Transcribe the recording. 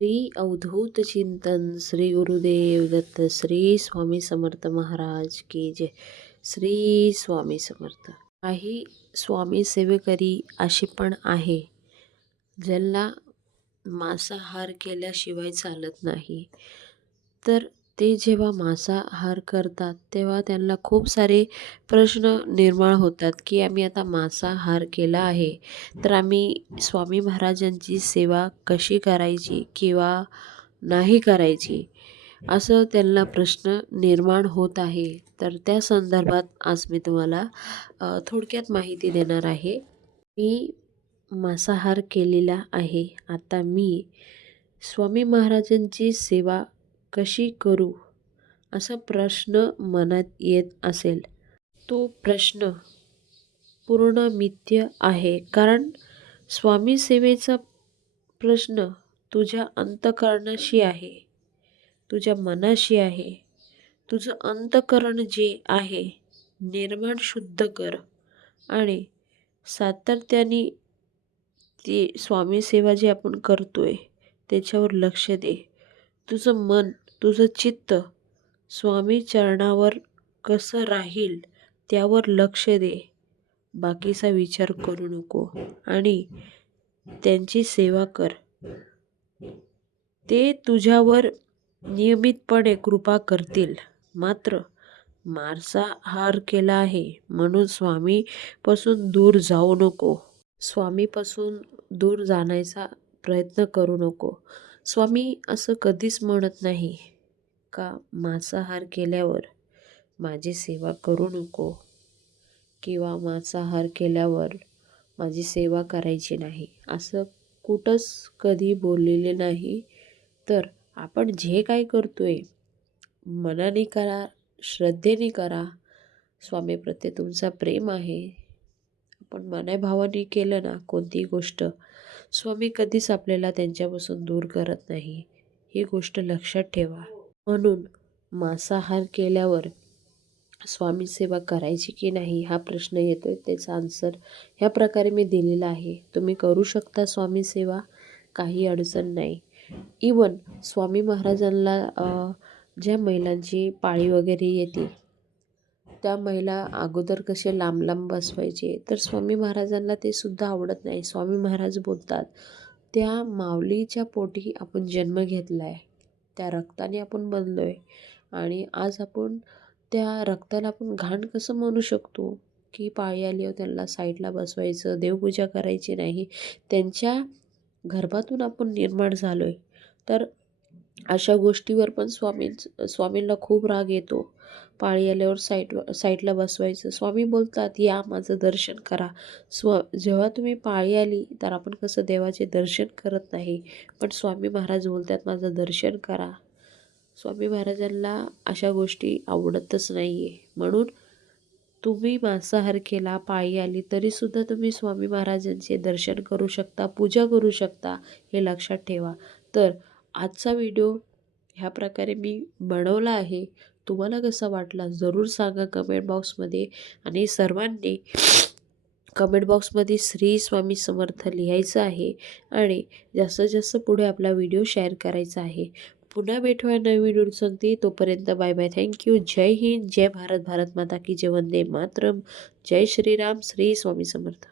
श्री अवधूत चिंतन श्री गुरुदेव दत्त श्री स्वामी समर्थ महाराज की जय. श्री स्वामी समर्थ. काही स्वामी सेवेकरी असे पण आहे ज्यांना मांसाहार केल्याशिवाय चालत नाही. तर ते जेव्हा मांसाहार करतात तेव्हा त्यांना खूप सारे प्रश्न निर्माण होतात की आम्ही आता मांसाहार केला आहे तर आम्ही स्वामी महाराजांची सेवा कशी करायची किंवा नाही करायची, असं त्यांना प्रश्न निर्माण होत आहे. तर त्या संदर्भात आज मी तुम्हाला थोडक्यात माहिती देणार आहे. मी मांसाहार केलेला आहे. आता मी स्वामी महाराजांची सेवा कशी करू, असा प्रश्न मनात येत असेल. तो प्रश्न पूर्ण मिथ्य आहे. कारण स्वामी सेवेचा प्रश्न तुझ्या अंतःकरणाशी आहे, तुझ्या मनाशी आहे. तुझं अंतःकरण जे आहे निर्मळ शुद्ध कर आणि सातत्याने ती स्वामी सेवा जी आपण करतोय त्याच्यावर लक्ष दे. तुझं मन, तुझं चित्त स्वामी चरणावर कसं राहील त्यावर लक्ष दे. बाकीचा विचार करू नको आणि त्यांची सेवा कर. ते तुझ्यावर नियमितपणे कृपा करतील. मात्र मांसाहार केला आहे म्हणून स्वामीपासून दूर जाऊ नको. स्वामीपासून दूर जाण्याचा प्रयत्न करू नको. स्वामी असं कधीच म्हणत नाही का मांसाहार केल्यावर माझी सेवा करू नको किंवा मांसाहार केल्यावर माझी सेवा करायची नाही, असं कुठंच कधी बोललेले नाही. तर आपण जे काय करतोय मनाने करा, श्रद्धेने करा. स्वामीप्रत्ये तुमचा प्रेम आहे. आपण मनाभावाने केलं ना कोणतीही गोष्ट, स्वामी कधीच आपल्याला त्यांच्यापासून दूर करत नाही. ही गोष्ट लक्षात ठेवा. म्हणून मांसाहार केल्यावर स्वामी सेवा करायची की नाही हा प्रश्न येतोय, त्याचा आन्सर ह्या प्रकारे मी दिलेला आहे. तुम्ही करू शकता स्वामी सेवा, काही अडचण नाही. इवन स्वामी महाराजांना ज्या महिलांची पाळी वगैरे येते त्या महिला अगोदर कसे लांब लांब बसवायचे, तर स्वामी महाराजांना ते सुद्धा आवडत नाही. स्वामी महाराज बोलतात त्या माऊलीच्या पोटी आपण जन्म घेतला आहे, त्या रक्ताने आपण बनलो आहे आणि आज आपण त्या रक्ताला आपण घाण कसं म्हणू शकतो की पाळी आल्यावर त्यांना साईडला बसवायचं, देवपूजा करायची नाही. त्यांच्या गर्भातून आपण निर्माण झालो आहे. तर अशा गोष्टीवर पण स्वामींना खूप राग येतो. पाळी आल्यावर साईडला बसवायचं. स्वामी बोलतात या माझं दर्शन करा. जेव्हा तुम्ही पाळी आली तर आपण कसं देवाचे दर्शन करत नाही, पण स्वामी महाराज बोलतात माझं दर्शन करा. स्वामी महाराजांना अशा गोष्टी आवडतच नाही आहे. म्हणून तुम्ही मांसाहार केला, पाळी आली तरीसुद्धा तुम्ही स्वामी महाराजांचे दर्शन करू शकता, पूजा करू शकता, हे लक्षात ठेवा. तर आजचा व्हिडिओ ह्या प्रकारे मी बनवला आहे. तुम्हाला कसा वाटला जरूर सांगा कमेंट बॉक्समध्ये. आणि सर्वांनी कमेंट बॉक्समध्ये श्री स्वामी समर्थ लिहायचं आहे आणि जास्तीत जास्त पुढे आपला व्हिडिओ शेअर करायचा आहे. पुन्हा भेटूया नवीन व्हिडिओ सांगते. तोपर्यंत बाय बाय. थँक्यू. जय हिंद, जय भारत, भारत माता की जय, वंदे मातरम, जय श्रीराम, श्री स्वामी समर्थ.